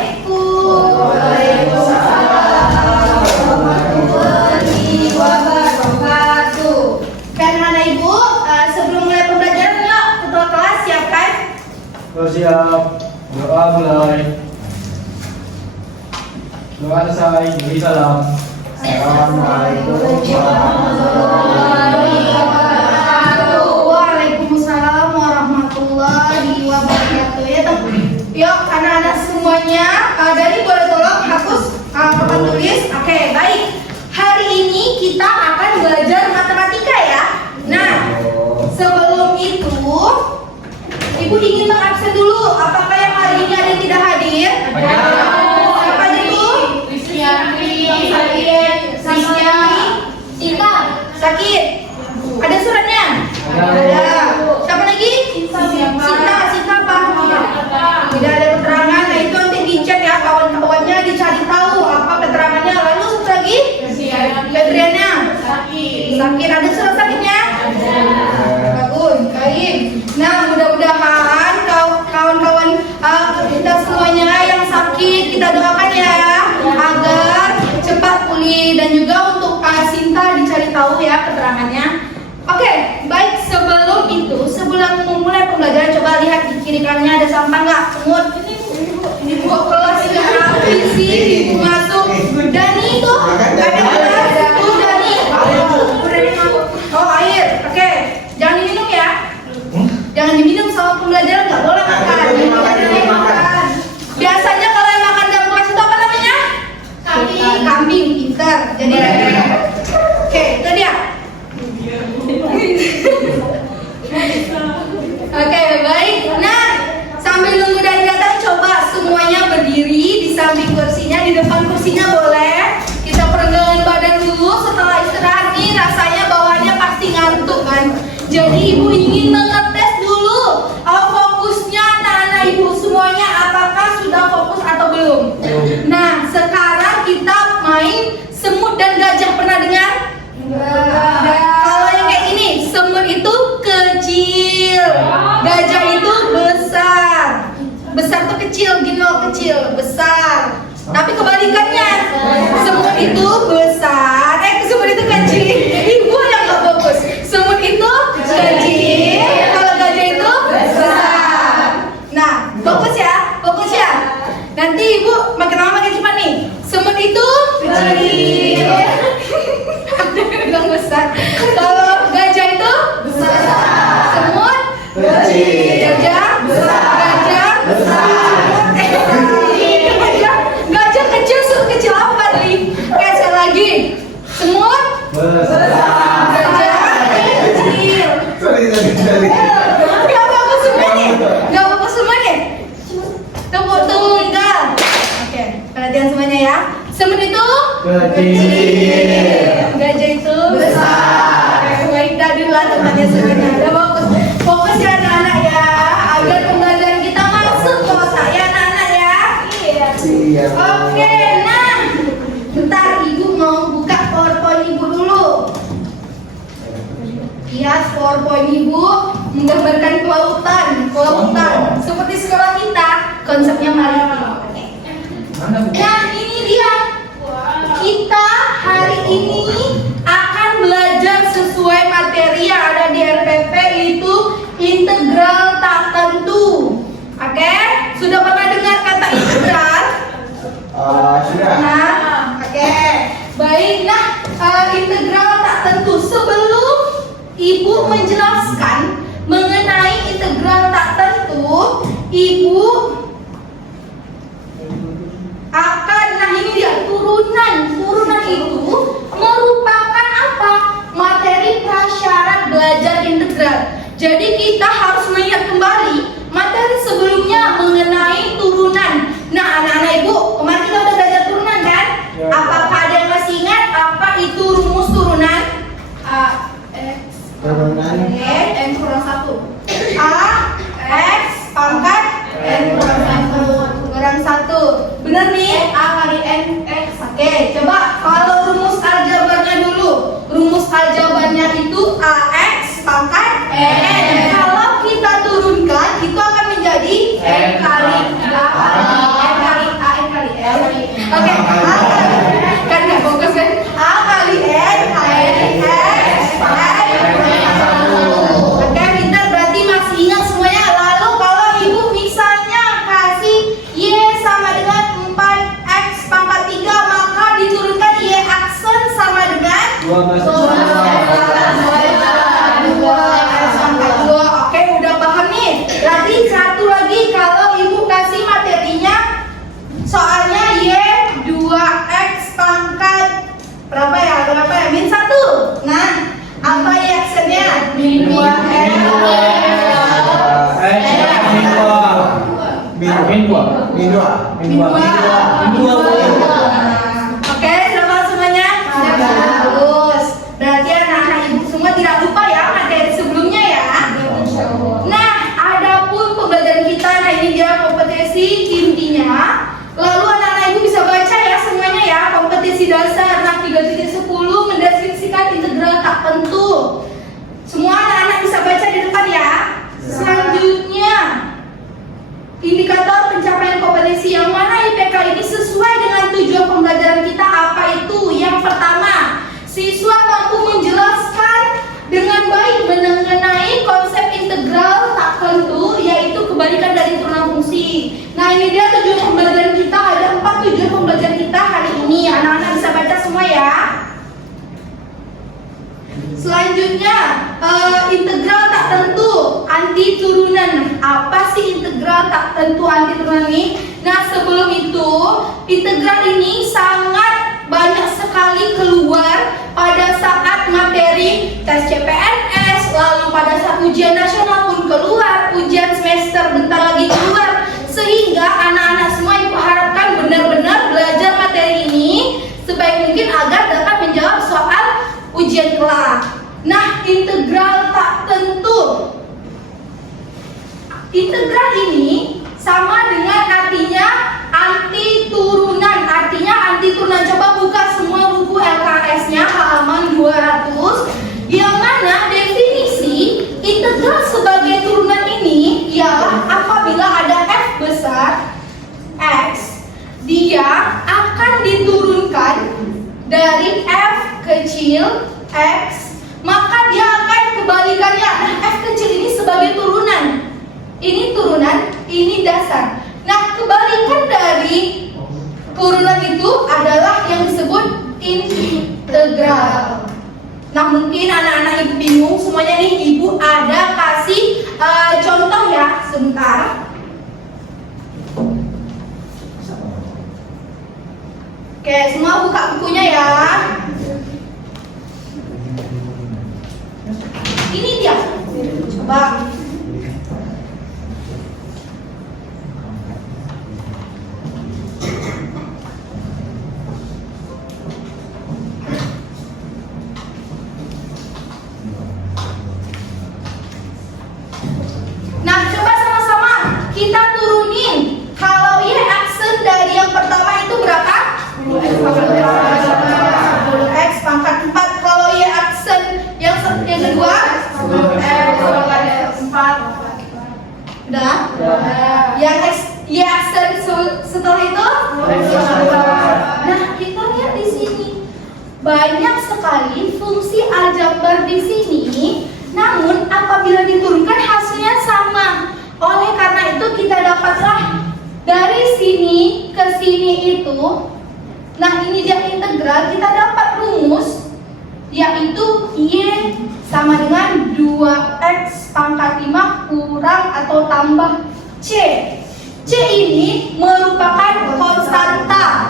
Assalamualaikum. Waalaikumsalam warahmatullahi wabarakatuh. Dan mana Ibu, sebelum mulai pembelajaran yuk ketua kelas siapkan. Siap. Doa mulai. Doa selesai. Beri salam. Assalamualaikum warahmatullahi wabarakatuh. Waalaikumsalam warahmatullahi wabarakatuh. Ya teman. Yuk anak-anak semuanya, Dani boleh tolong hapus papan tulis. Oke, baik. Hari ini kita akan belajar matematika ya. Nah, sebelum itu Ibu ingin mengabsen dulu. Apakah yang hari ini ada yang tidak hadir? Siapa aja Bu? Sinta sakit. Ada suratnya? Ada. Siapa lagi? Sinta apa? Tidak ada keterangan. Nah itu nanti dicek ya, kawan-kawannya dicari tahu apa keterangannya. Lalu satu lagi? Febriana sakit. Ada surat sakitnya? Bagus, baik. Nah mudah-mudahan kawan-kawan kita semuanya yang sakit kita doakan ya agar cepat pulih, dan juga untuk Sinta dicari tahu ya keterangannya. Oke, baik. Sebelum itu, sebelum memulai pembelajaran, coba lihat di kiri kanannya ada sampah nggak? Semut. Ini buat kelas nggak rapi sih. Ibu masuk. Dani itu ada kelas itu Dani. Oh air. Oke, jangan diminum ya. Jangan diminum sama pembelajaran, nggak boleh makan. Makan. Biasanya kalau yang makan dalam kelas itu apa namanya? Kambing. Pintar. Jadi oke, itu dia. Oke, baik. Nah, sambil nunggu Dani datang, coba semuanya berdiri di samping kursinya, di depan kursinya boleh. Kita peregangan badan dulu. Setelah istirahat nih, rasanya bawaannya pasti ngantuk kan. Jadi Ibu ingin mengetes dulu fokusnya anak-anak Ibu semuanya, apakah sudah fokus atau belum. Nah, sekarang kita main semut dan gajah. Pernah dengar? Kalau yang kayak ini, semut itu kecil, gajah itu besar. Besar tuh kecil, gini loh, kecil, besar. Tapi kebalikannya, semut itu besar, semut itu kecil. Ibu yang nggak fokus. Semut itu kecil, kalau gajah itu besar. Nah, fokus ya, fokus ya. Nanti Ibu makin lama makin cepat nih. Semut itu kecil, bilang besar. Kalau gajah itu besar. Semut kecil, gajah besar. Gajah besar. Gajah kecil, kecil apa nih? Kayak sekali lagi. Semut besar. Gajah kecil. Gak apa-apa semuanya. Gak apa-apa semuanya. Tepuk tunggal. Oke, perhatian semuanya ya. Semut itu kecil, gajah itu besar. Baik, tadi lah temannya semuanya. Udah fokus, fokus ya anak-anak ya, agar pembelajaran kita masuk ke otak ya anak-anak ya. Iya. Oke, nah, bentar Ibu mau buka PowerPoint Ibu dulu. Lihat PowerPoint Ibu menggambarkan kelautan. Seperti sekolah kita, konsepnya maritim. Nah ini dia. Kita hari ini akan belajar sesuai materi yang ada di RPP, itu integral tak tentu. Oke? Sudah pernah dengar kata integral? Sudah. Nah, oke. Baik, nah integral tak tentu. Sebelum Ibu menjelaskan mengenai integral tak tentu, Ibu akan, nah ini dia, turunan itu merupakan apa? Materi prasyarat belajar integral. Jadi kita harus melihat kembali materi sebelumnya mengenai turunan. Nah anak-anak Ibu, kemarin kita udah belajar turunan kan? Apakah ada yang masih ingat apa itu rumus turunan? N kurang 1. X pangkat N kurang 1. Bener nih? A kali N X. Oke, coba kalau rumus aljabarnya dulu. Rumus aljabarnya itu AX pangkat N. Kalau kita turunkan, itu akan menjadi N kali A kali 12 Oke, udah paham nih. Berarti satu lagi kalau ibu kasih materinya soalnya Y2X pangkat berapa ya? Min 1. Nah, apa ya aksennya? Min 2X. Min 2. Oke, selamat semuanya. Bagus. Berarti anak-anak ibu semua tidak lupa ya materi sebelumnya ya. Nah, adapun pembelajaran kita, nah ini dia kompetisi intinya. Lalu anak-anak ibu bisa baca ya semuanya ya. Kompetisi dasar, nah 3.10 mendeskripsikan integral tak tentu. Semua anak-anak bisa baca di depan ya. Selanjutnya, indikator pencapaian kompetensi yang mana IPK ini sesuai dengan tujuan pembelajaran kita apa itu? Yang pertama, siswa mampu menjelaskan dengan baik mengenai konsep integral tak tentu, yaitu kebalikan dari turunan fungsi. Nah ini dia tujuan pembelajaran kita, ada 4 tujuan pembelajaran kita hari ini. Anak-anak bisa baca semua ya. Selanjutnya, integral tak tentu anti turunan. Apa sih integral tak tentu anti turunan ini? Nah sebelum itu, integral ini sangat banyak sekali keluar pada saat materi tes CPNS, lalu pada saat ujian nasional pun keluar, ujian semester bentar lagi keluar. Sehingga anak-anak semua ibu harapkan benar-benar belajar materi ini sebaik mungkin agar dapat menjawab soal ujian kelak. Nah, integral tak tentu. Integral ini sama dengan artinya anti turunan. Artinya anti turunan. Coba buka semua buku LKS-nya halaman 200. Yang mana definisi integral sebagai turunan ini ialah apabila ada F besar X, dia akan diturunkan dari F kecil X, maka dia akan kebalikannya. Nah, F kecil ini sebagai turunan. Ini turunan, ini dasar. Nah, kebalikan dari turunan itu adalah yang disebut integral. Nah, mungkin anak-anak ibu bingung semuanya nih. Ibu ada kasih contoh ya, sebentar. Oke, semua buka bukunya ya. Ini dia. Coba. Nah, coba sama-sama kita turunin. Kalau Y aksen dari yang pertama itu berapa? 10x pangkat 4. Kalau Y aksen yang kedua 10x 4. Udah? Yang Y aksen setelah itu? Nah, kita lihat di sini banyak sekali fungsi aljabar di sini. Namun apabila diturunkan hasilnya sama. Oleh karena itu kita dapatlah dari sini ke sini itu. Nah ini dia integral. Kita dapat rumus yaitu Y sama dengan 2x pangkat 5 kurang atau tambah C. C ini merupakan konstanta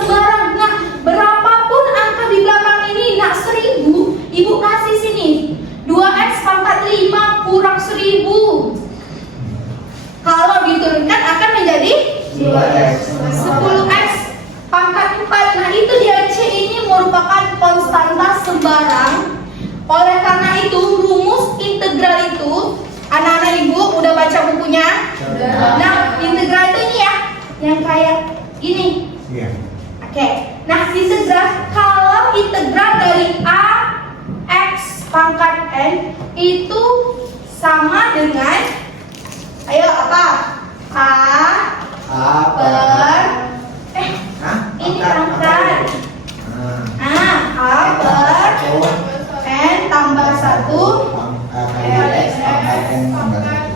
sembarang. Nah berapapun angka di belakang ini, nah 1000 ibu kasih sini 2x pangkat 5 kurang 1000. Kalau diturunkan akan menjadi 10x pangkat 4. Nah itu dia, C ini merupakan konstanta sembarang. Oleh karena itu rumus integral itu, anak-anak ibu udah baca bukunya? Nah integral itu ini ya, yang kayak gini. Oke. Nah integral, kalau integral dari A X pangkat N itu sama dengan, ayo apa? A per ini pangkat A per N tambah 1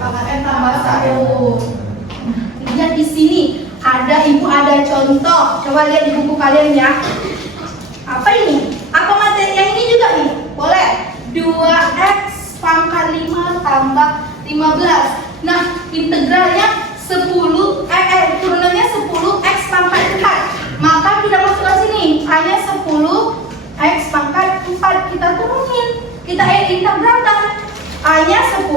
pangkat N tambah 1. Lihat di sini ada ibu ada contoh. Coba lihat di buku kalian ya. Apa ini? Apa materi yang ini juga nih? Boleh. 2x pangkat 5 tambah 15. Nah, integralnya 10 turunannya 10x pangkat 4. Maka kita masukkan sini. Hanya 10x pangkat 4 kita turunin. Kita integralkan. A-nya 10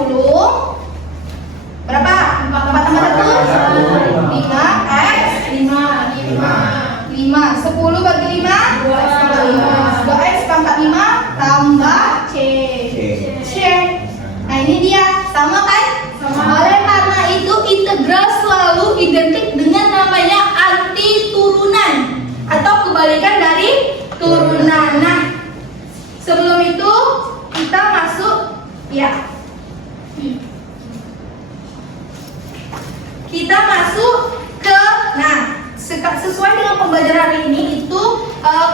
berapa? 4 tambah 1 5x 5 10 bagi 5 2x pangkat 5 tambah C. Nah ini dia, sama kan? Oleh karena itu integral selalu identik dengan namanya arti turunan atau kebalikan dari turunan. Nah, sebelum itu kita masuk ya. Kita masuk ke, sesuai dengan pembelajaran hari ini itu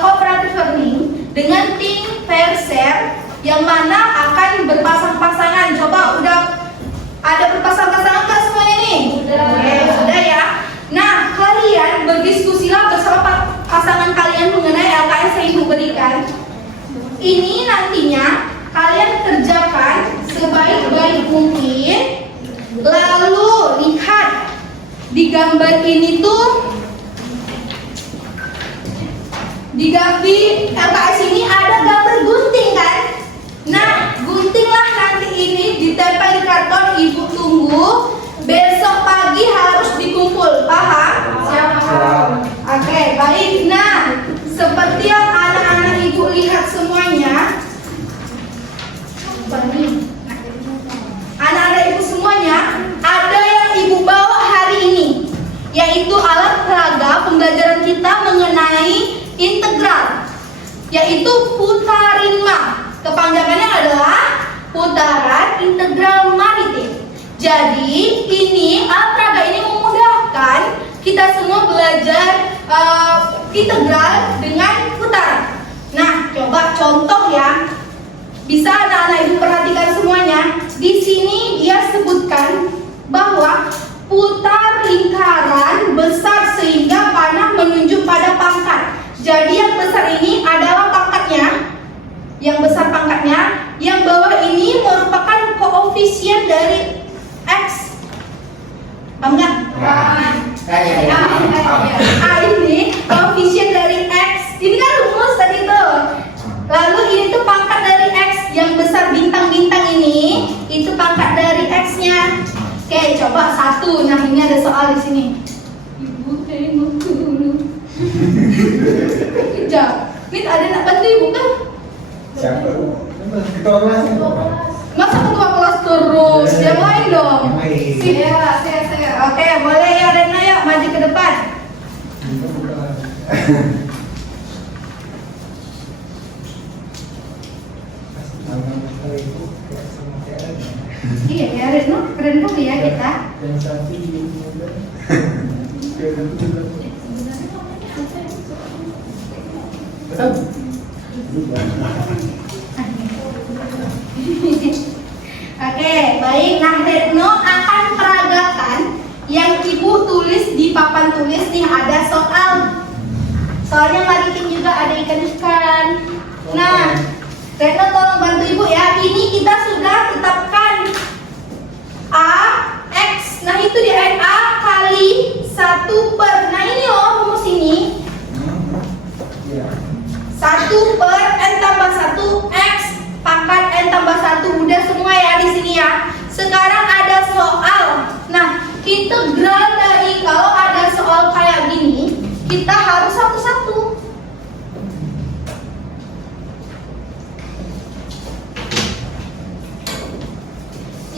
cooperative learning dengan tim pair share yang mana akan berpasang-pasangan. Coba udah ada berpasang-pasangan nggak semuanya nih? Sudah ya. Nah, kalian berdiskusilah bersama pasangan kalian mengenai LKS yang ibu berikan. Ini nantinya kalian kerjakan sebaik-baik mungkin. Lalu lihat di gambar ini tuh, di LKS ini ada gambar gunting kan? Nah, guntinglah nanti ini ditempel di karton, ibu tunggu. Besok pagi harus dikumpul, paham? Oke, baik. Nah, seperti yang anak-anak ibu lihat semuanya, anak-anak ibu semuanya, ada yang ibu bawa hari ini, yaitu alat peraga pembelajaran kita mengenai integral, yaitu putarinma. Kepanjangannya adalah putaran integral maritim. Jadi ini alat peraga ini memudahkan kita semua belajar integral dengan putaran. Nah, coba contoh ya. Bisa anak-anak ibu perhatikan semuanya. Di sini dia sebutkan bahwa putar lingkaran besar sehingga panah menunjuk pada pangkat. Jadi yang besar ini adalah pangkatnya, yang besar pangkatnya. Yang bawah ini merupakan koefisien dari X. Paham nggak? A ini koefisien dari X. Ini kan rumus tadi tuh. Lalu ini tuh pangkat dari X. Yang besar bintang-bintang ini itu pangkat dari X-nya. Oke, coba satu. Nah, ini ada soal di sini. Ibu tengok dulu. Kejap. Ini ada nak bantu ibu kan? Siapa? Ketua kelas. Masa ketua kelas terus? Yang lain dong. Saya. Oke, boleh ya Rena ya, maju ke depan. Iya ya, keren dulu ya kita. Oke, baik. Nah, Retno akan peragakan yang ibu tulis di papan tulis nih, ada soal. Soalnya maritim juga ada ikan-ikan. Nah, Retno tolong bantu ibu ya. Ini kita sudah tetapkan A X. Nah, itu dia A kali 1 per. Nah, ini loh rumus ini. 1 per N tambah 1 X pangkat N tambah 1. Udah semua ya di sini ya. Sekarang ada soal. Nah, integral dari kalau ada soal kayak gini, kita harus satu-satu.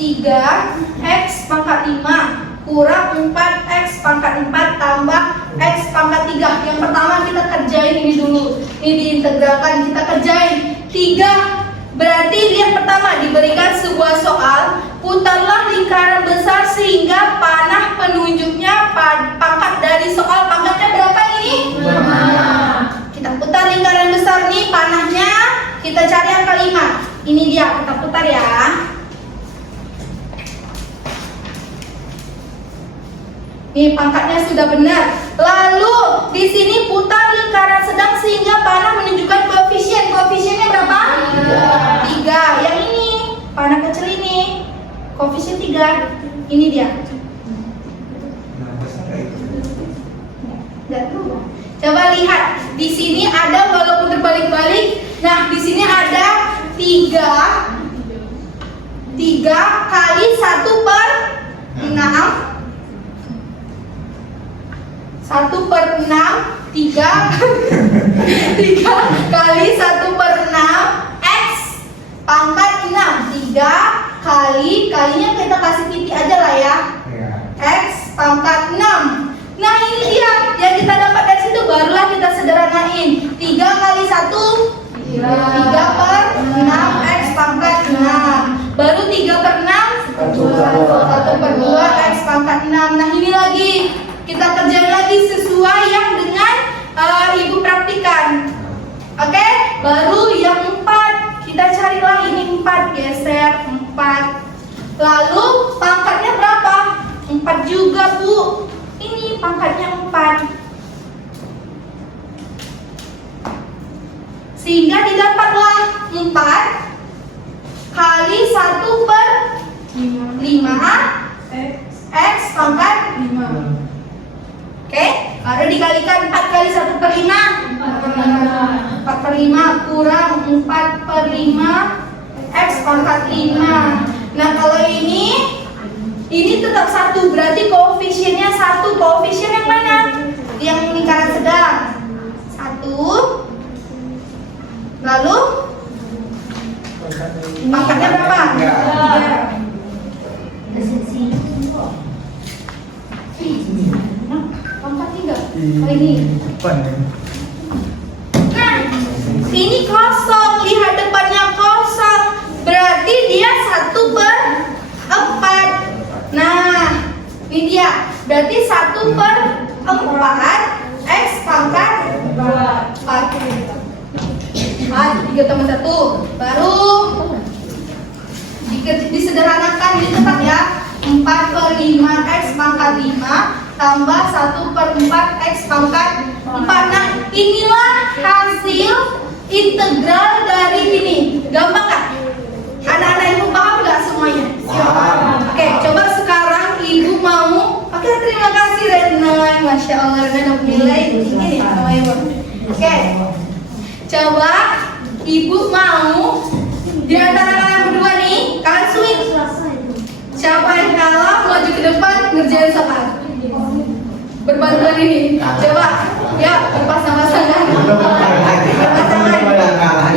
3x pangkat 5 kurang 4x pangkat 4 tambah x pangkat 3. Yang pertama kita kerjain ini dulu. Ini diintegralkan, kita kerjain 3. Berarti lihat pertama diberikan sebuah soal, putarlah lingkaran besar sehingga panah penunjuknya pangkat dari soal. Pangkatnya berapa ini? 5. Kita putar lingkaran besar nih, panahnya kita cari angka 5. Ini dia, kita putar ya. Nih pangkatnya sudah benar. Lalu di sini putar lingkaran sedang sehingga panah menunjukkan koefisien. 3. Ini dia. Coba lihat, di sini ada walaupun terbalik-balik. Nah, di sini ada 3 kali 1/6. 1/6 3 kali 1/6 X pangkat 6. 3 kalinya kita kasih titik aja lah ya. X pangkat 6. Nah, ini dia yang kita dapat dari situ, barulah kita sederhanain. 3 kali 1 3/6 X pangkat 6. Baru 3/6 1/2 X pangkat 6. Nah, ini lagi kita kerjain lagi sesuai yang dengan ibu praktikan. Oke, baru yang 4 kita carilah ini 4, geser 4. Lalu pangkatnya berapa? 4 juga, Bu. Ini pangkatnya 4. Sehingga didapatlah 4 kali 1/5 X pangkat 5. Oke, baru dikalikan 4 kali 1/5. 4/5 kurang 4/5 X pangkat 5. Nah, kalau ini tetap 1, berarti koefisiennya 1. Koefisien yang mana? Yang lingkaran sedang. 1. Lalu pangkatnya berapa? 3. Pangkat 3. Oh, ini. Nah, ini kosong. Lihat depannya kosong. Berarti dia 1/4. Nah, ini dia. Berarti 1/4 X pangkat 4. 3 tambah 1. Baru disederhanakan, ini tetap ya. 4/5 X pangkat 5 tambah 1/4 X pangkat 4. Nah, inilah hasil integral dari ini. Gampang nggak? Anak-anak ibu paham nggak semuanya? Oke, coba sekarang ibu mau. Oke, terima kasih Rena. Masya Allah, Rena dapat nilai tinggi nih sama ibu. Oke, coba ibu mau di antara kalian berdua nih, kalian switch. Siapa yang kalah maju ke depan ngerjain soal. Berbantuan ini. Coba, ya berpasang-pasangan. Berpasangan.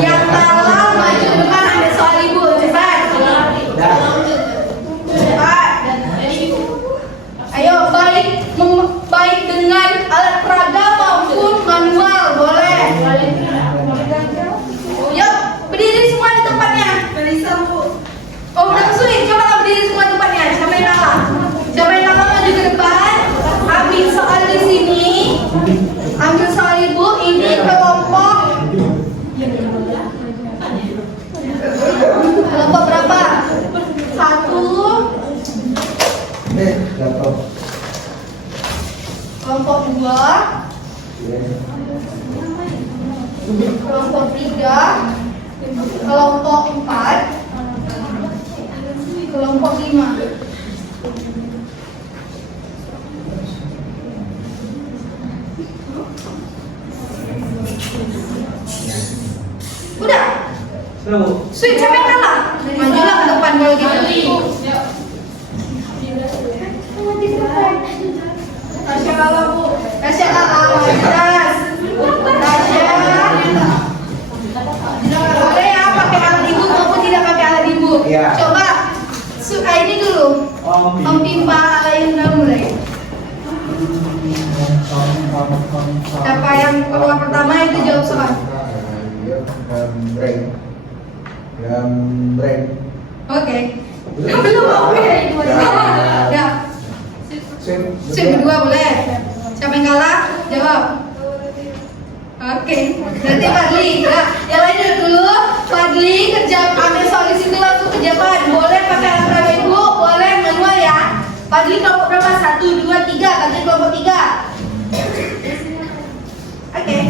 Yang kalah maju ke depan ambil soal ibu. Cepat. Cepat. Ayo, baik dengan alat peraga maupun manual, boleh. Yuk, berdiri semua di tempatnya. Oh, udah sulit. Coba berdiri semua di tempatnya. Siapa yang kalah? Siapa yang kalah maju ke depan. Ambil soal di sini. Ambil soal ibu. Ini kelompok. Kelompok berapa? 1. Kelompok 2. Kelompok 3. Kelompok 4. Kelompok 5. Udah? Switch, siapa yang kalah? Majulah ke depan kalau gitu. Tasya kalah, Bu. Tasya kalah. Jelas. Tasya. Boleh ya pakai alat ibu maupun tidak pakai alat ibu. Coba ini dulu. Om Pimpa Alayunda mulai. Siapa yang keluar pertama itu jawab soal. Gambreng. Oke. Belum oke. Ya. Sip berdua boleh. Siapa yang kalah? Jawab. Oke. Berarti Fadli. Nah, yang lain dulu. Fadli kerja ambil soal di situ langsung kerjakan. Boleh pakai alat peraga ibu, boleh manual ya. Fadli kelompok berapa? 1, 2, 3. Fadli kelompok 3. Oke.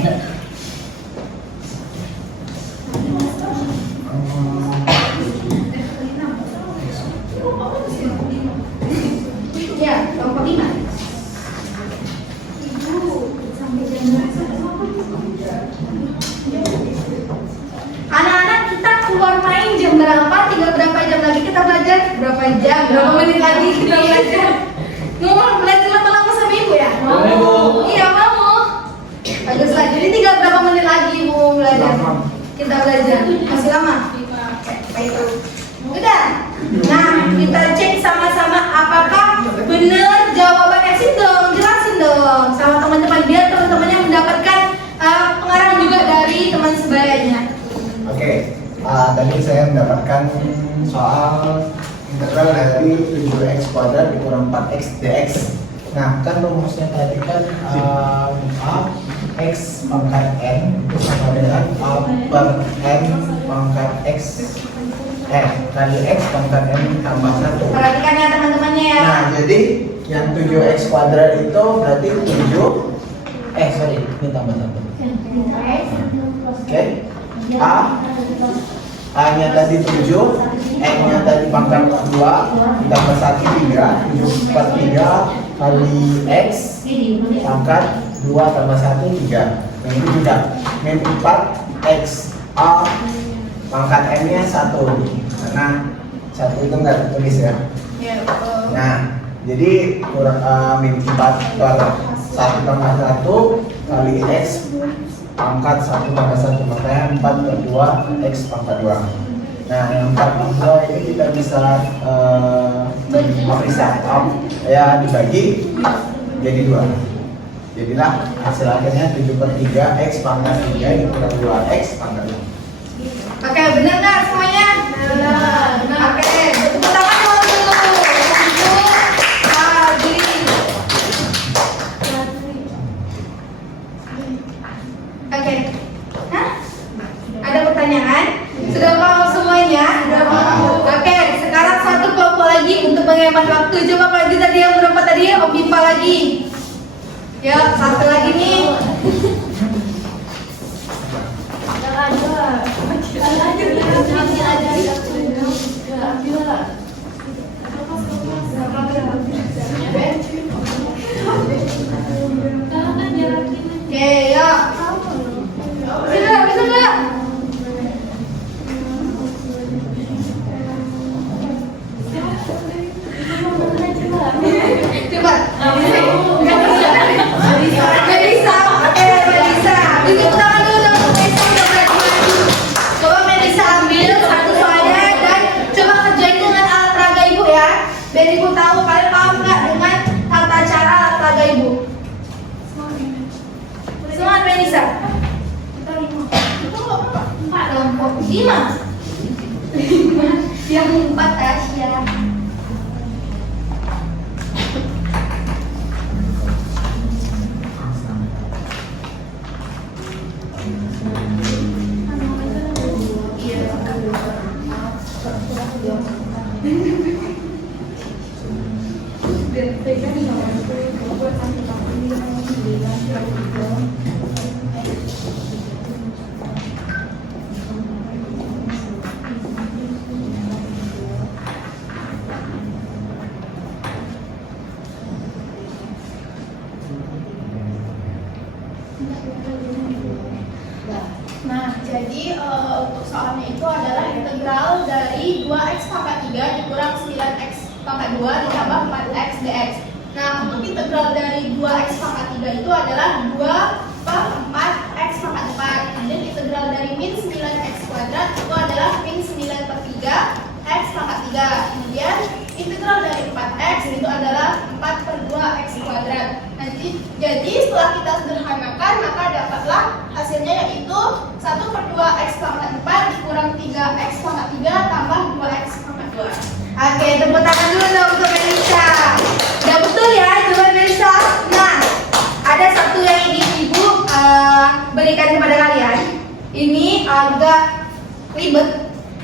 Anak-anak kita keluar main jam berapa? Tinggal berapa jam lagi kita belajar? Berapa jam? Berapa menit lagi kita belajar? Ngomong belajar lama-lama sama ibu ya? Boleh, Bu. Iya mau. Baguslah. Jadi tinggal berapa menit lagi ibu belajar? Kita belajar. Masih lama? Baik. Udah. Nah, kita cek sama-sama apakah benar jawabannya. Sih dong, jelasin dong sama teman-teman biar teman-temannya mendapatkan pengarahan juga dari teman sebayanya. Oke, tadi saya mendapatkan soal integral dari 7x kuadrat dikurang 4x dx. Nah, kan rumusnya tadi kan a x pangkat n itu sama dengan a per n pangkat x kali x pangkat n tambah 1. Perhatikan ya teman-temannya ya. Nah, jadi yang 7x kuadrat itu berarti 7 ini tambah 1. Oke. A-nya tadi 7, N-nya tadi pangkat 2, ditambah 1, 3, 7 per 3 kali X pangkat 2 tambah 1, 3. Nah, ini juga min 4X A pangkat N-nya 1 karena 1 itu nggak ditulis ya. Nah, jadi min 4 per 1 tambah 1 kali X pangkat 1 tambah 1, makanya 4 per 2 X pangkat 2. Nah, yang 4 per 2 ini kita bisa ya dibagi jadi 2. Jadilah hasil akhirnya 7 per 3 X pangkat 3 dikurang 2 X pangkat 2. Oke, benar nggak semuanya? Benar. Oke, tepuk tangan dulu. Oke. Hah? Ada pertanyaan? Sudah paham semuanya? Oke, sekarang satu kelompok lagi untuk menghemat waktu. Coba pagi tadi yang berapa tadi? Om Bipa lagi. Ya, satu lagi nih. Oke, ya. Bisa nggak? Coba. Melisa. Melisa. Tepuk tangan dulu dong untuk Melisa udah berani maju. Coba Melisa ambil satu soalnya dan coba kerjain dengan alat raga ibu ya. Biar ibu tahu kalian paham nggak dengan tata cara alat raga ibu. Semangat Melisa. Kelompok 5. Yang 4 Tasya. Nah, jadi untuk soalnya itu adalah integral dari 2x pangkat 3 dikurang 9x pangkat 2 ditambah 4x dx. Nah, untuk integral dari 2x pangkat 3 itu adalah 2 per 4x pangkat 4. Dan integral dari min 9x kuadrat itu adalah min 9 per 3 x pangkat 3. Kemudian integral dari 4x itu adalah 4 per 2x kuadrat. Jadi setelah kita sederhanakan maka dapatlah hasilnya yaitu 1 per 2x pangkat 4 dikurang 3x pangkat 3 tambah 2x pangkat 2. Oke, tepuk tangan dulu dong untuk Melisa. Udah betul ya jawaban Melisa. Nah, ada satu yang ingin ibu berikan kepada kalian. Ini agak ribet.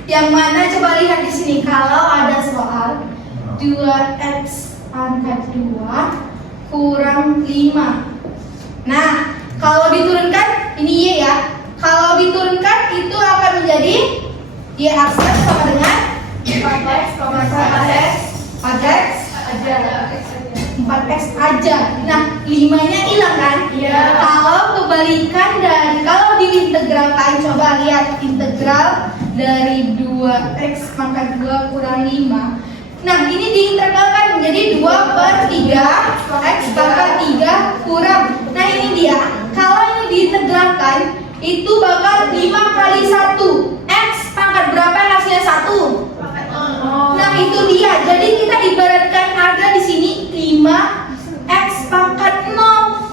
Yang mana coba lihat di sini kalau ada soal 2x pangkat 2 kurang 5. Nah, kalau diturunkan ini Y ya. Kalau diturunkan itu akan menjadi Y akses sama dengan 4x aja. Nah, 5-nya hilang kan? Iya. Kalau dikalikan dari, kalau diintegralkan, coba lihat integral dari 2x pangkat 2 kurang 5. Nah, ini diintegralkan menjadi 2/3 x pangkat 3 kurang. Nah, ini dia. Kalau ini diintegralkan, itu bakal 5 kali 1. X pangkat berapa yang hasilnya 1? Nah, itu dia. Jadi kita ibaratkan ada di sini 5x pangkat 0.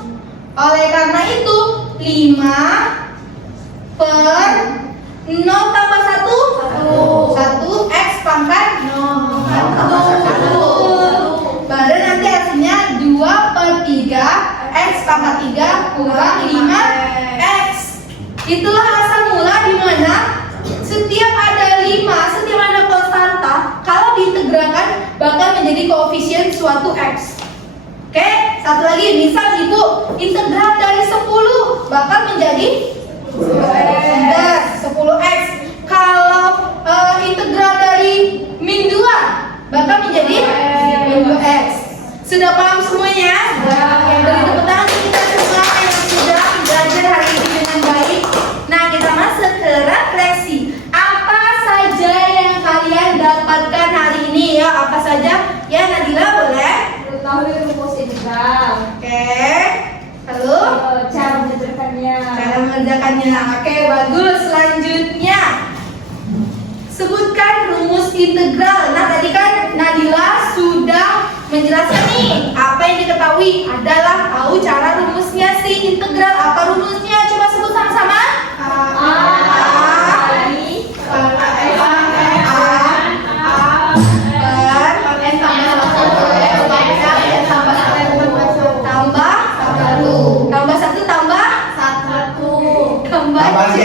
Oleh karena itu 5 per 0 tambah 1 1x pangkat 0. Baru nanti hasilnya 2/3 x pangkat 3 kurang 5x. Itulah asal mula di mana setiap ada 5, setiap ada konstanta, kalau diintegralkan bakal menjadi koefisien suatu x. Oke, satu lagi, misal ibu integral dari 10 bakal menjadi 10x. Kalau integral dari min 2 bakal menjadi min 2x. Sudah paham semuanya? Beri tepuk tangan untuk kita semua yang sudah belajar hari ini dengan baik. Nah, kita masuk ke refleksi. Apa saja yang kalian dapatkan hari ini ya? Apa saja? Ya, Nadila boleh? Mengetahui rumus integral. Oke. Lalu Cara mengerjakannya. cara mengerjakannya. Oke, bagus. Selanjutnya sebutkan rumus integral. Nah, tadi kan Nadila sudah menjelaskan nih apa yang diketahui adalah tahu cara rumusnya si integral. Apa rumusnya? Coba sebut sama-sama. Tambah C.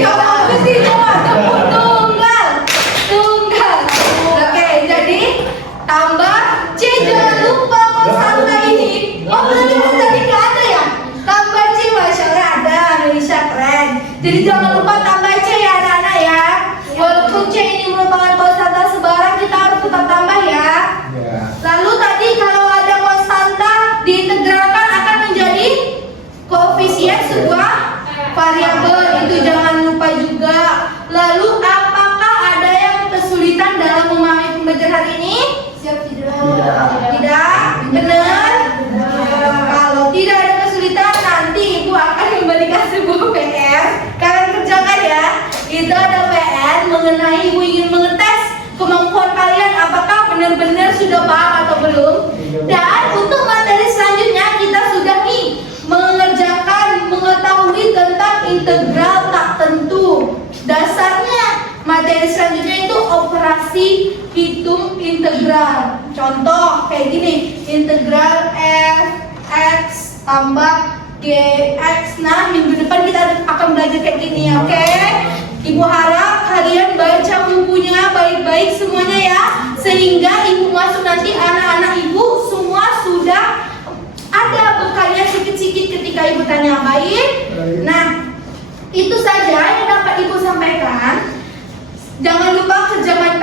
Ya bagus itu, tunggal. Oke, jadi tambah C, jangan lupa konstanta ini. Oh, berarti tadi nggak ada ya? Tambah C, masya Allah ada, Indonesia keren. Jadi jangan lupa tambah C ya anak-anak ya. Walaupun C ini merupakan konstanta sebarang, kita harus tetap tambah ya. Lalu tadi kalau ada konstanta diintegralkan akan menjadi koefisien sebuah variabel, itu jangan lupa juga. Lalu apakah ada yang kesulitan dalam memahami pembelajaran hari ini? Tidak? Benar? Kalau tidak ada kesulitan, nanti ibu akan memberikan sebuah PR. Kalian kerjakan ya. Itu ada PR mengenai ibu ingin mengetes kemampuan kalian apakah benar-benar sudah paham atau belum. Dan untuk materi selanjutnya kita sudah nih mengerjakan mengetahui tentang integral tak tentu. Dasarnya materi selanjutnya itu operasi hitung integral. Contoh kayak gini, integral f(x) tambah gx. Nah, minggu depan kita akan belajar kayak gini ya, oke? Ibu harap kalian baca bukunya baik-baik semuanya ya, sehingga ibu masuk nanti anak-anak ibu semua sudah ada bekalnya sedikit-sedikit ketika ibu tanya baik. Nah, itu saja yang dapat ibu sampaikan. Jangan lupa kerjakan